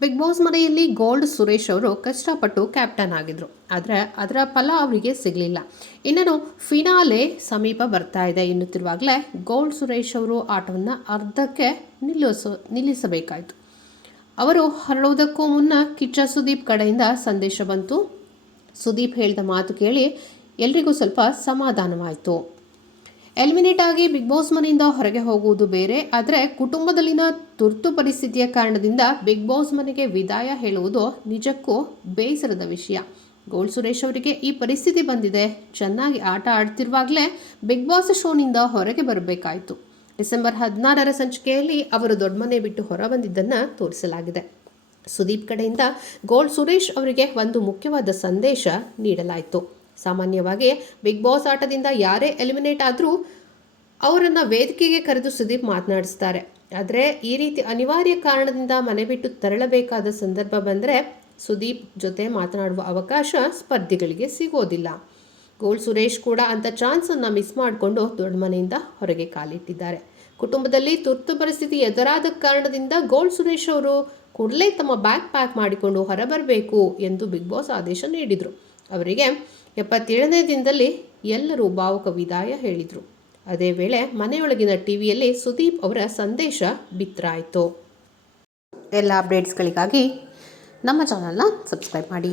Big boss ಮನೆಯಲ್ಲಿ gold Suresh ಅವರು ಕಷ್ಟಪಟ್ಟು ಕ್ಯಾಪ್ಟನ್ ಆಗಿದ್ರು. ಆದರೆ ಅದರ ಫಲ ಅವರಿಗೆ ಸಿಗಲಿಲ್ಲ. ಇನ್ನೇನು, ಫಿನಾಲೆ ಸಮೀಪ ಬರ್ತಾ ಇದೆ ಎನ್ನುತ್ತಿರುವಾಗಲೇ ಗೋಲ್ಡ್ ಸುರೇಶ್ ಅವರು ಆಟವನ್ನು ಅರ್ಧಕ್ಕೆ ನಿಲ್ಲಿಸೋ, ನಿಲ್ಲಿಸಬೇಕಾಯಿತು. ಅವರು ಹರಡುವುದಕ್ಕೂ ಮುನ್ನ ಕಿಚ್ಚ ಸುದೀಪ್ ಕಡೆಯಿಂದ ಸಂದೇಶ ಬಂತು. ಸುದೀಪ್ ಹೇಳಿದ ಮಾತು ಕೇಳಿ ಎಲ್ರಿಗೂ ಸ್ವಲ್ಪ ಸಮಾಧಾನವಾಯಿತು. ಎಲಿಮಿನೇಟ್ ಆಗಿ ಬಿಗ್ ಬಾಸ್ ಮನೆಯಿಂದ ಹೊರಗೆ ಹೋಗುವುದು ಬೇರೆ, ಆದರೆ ಕುಟುಂಬದಲ್ಲಿನ ತುರ್ತು ಪರಿಸ್ಥಿತಿಯ ಕಾರಣದಿಂದ ಬಿಗ್ ಬಾಸ್ ಮನೆಗೆ ವಿದಾಯ ಹೇಳುವುದು ನಿಜಕ್ಕೂ ಬೇಸರದ ವಿಷಯ. ಗೋಲ್ಡ್ ಸುರೇಶ್ ಅವರಿಗೆ ಈ ಪರಿಸ್ಥಿತಿ ಬಂದಿದೆ. ಚೆನ್ನಾಗಿ ಆಟ ಆಡ್ತಿರುವಾಗಲೇ ಬಿಗ್ ಬಾಸ್ ಶೋನಿಂದ ಹೊರಗೆ ಬರಬೇಕಾಯಿತು. ಡಿಸೆಂಬರ್ ಹದಿನಾರರ ಸಂಚಿಕೆಯಲ್ಲಿ ಅವರು ದೊಡ್ಡ ಮನೆ ಬಿಟ್ಟು ಹೊರ ಬಂದಿದ್ದನ್ನು ತೋರಿಸಲಾಗಿದೆ. ಸುದೀಪ್ ಕಡೆಯಿಂದ ಗೋಲ್ಡ್ ಸುರೇಶ್ ಅವರಿಗೆ ಒಂದು ಮುಖ್ಯವಾದ ಸಂದೇಶ ನೀಡಲಾಯಿತು. ಸಾಮಾನ್ಯವಾಗಿ ಬಿಗ್ ಬಾಸ್ ಆಟದಿಂದ ಯಾರೇ ಎಲಿಮಿನೇಟ್ ಆದರೂ ಅವರನ್ನು ವೇದಿಕೆಗೆ ಕರೆದು ಸುದೀಪ್ ಮಾತನಾಡಿಸ್ತಾರೆ. ಆದರೆ ಈ ರೀತಿ ಅನಿವಾರ್ಯ ಕಾರಣದಿಂದ ಮನೆ ಬಿಟ್ಟು ತೆರಳಬೇಕಾದ ಸಂದರ್ಭ ಬಂದರೆ ಸುದೀಪ್ ಜೊತೆ ಮಾತನಾಡುವ ಅವಕಾಶ ಸ್ಪರ್ಧಿಗಳಿಗೆ ಸಿಗೋದಿಲ್ಲ. ಗೋಲ್ ಸುರೇಶ್ ಕೂಡ ಅಂತ ಚಾನ್ಸನ್ನು ಮಿಸ್ ಮಾಡಿಕೊಂಡು ದೊಡ್ಡ ಮನೆಯಿಂದ ಹೊರಗೆ ಕಾಲಿಟ್ಟಿದ್ದಾರೆ. ಕುಟುಂಬದಲ್ಲಿ ತುರ್ತು ಪರಿಸ್ಥಿತಿ ಎದುರಾದ ಕಾರಣದಿಂದ ಗೋಲ್ ಸುರೇಶ್ ಅವರು ಕೂಡಲೇ ತಮ್ಮ ಬ್ಯಾಗ್ ಪ್ಯಾಕ್ ಮಾಡಿಕೊಂಡು ಹೊರಬರಬೇಕು ಎಂದು ಬಿಗ್ ಬಾಸ್ ಆದೇಶ ನೀಡಿದರು. ಅವರಿಗೆ ಎಪ್ಪತ್ತೇಳನೇ ದಿನದಲ್ಲಿ ಎಲ್ಲರೂ ಭಾವುಕ ವಿದಾಯ ಹೇಳಿದರು. ಅದೇ ವೇಳೆ ಮನೆಯೊಳಗಿನ ಟಿವಿಯಲ್ಲಿ ಸುದೀಪ್ ಅವರ ಸಂದೇಶ ಬಿತ್ತರಾಯಿತು. ಎಲ್ಲ ಅಪ್ಡೇಟ್ಸ್ಗಳಿಗಾಗಿ ನಮ್ಮ ಚಾನಲ್ನ ಸಬ್ಸ್ಕ್ರೈಬ್ ಮಾಡಿ.